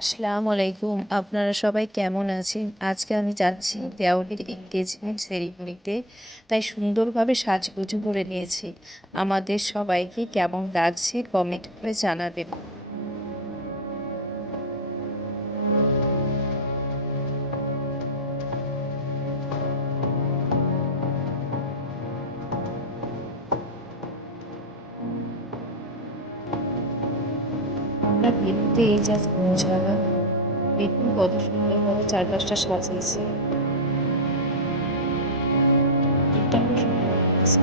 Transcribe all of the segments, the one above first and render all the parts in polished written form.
আসসালামু আলাইকুম। আপনারা সবাই কেমন আছেন? আজকে আমি যাচ্ছি দেওরের এনগেজমেন্ট সেরিমনিতে। তাই সুন্দরভাবে সাজগুজু করে নিয়েছি। আমাদের সবাইকে কেমন লাগছে কমেন্ট করে জানাবেন। আমরা ভেন্যুতে এই জাস্ট পৌঁছালাম। দেখুন কত সুন্দরভাবে চারপাশটা সাজিয়েছে। এটা খুব সুন্দর লাগছে।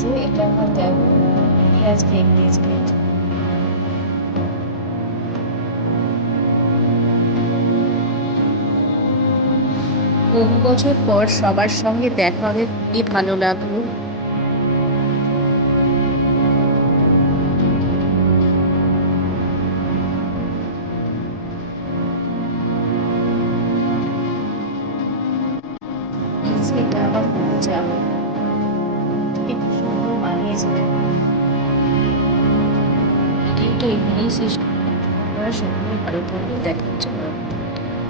যে এটা আমার দেওর, ইনি আজকে এনগেজমেন্ট। বহু বছর পর সবার সঙ্গে দেখা হয়ে খুবই ভালো লাগলো। এই যে এটা আমার বউ যাবে, কি সুন্দর মানিয়েছে। ভিডিওটা এখানেই শেষ করলাম। আপনারা সকলে ভালো থাকবেন, দেখা হচ্ছে।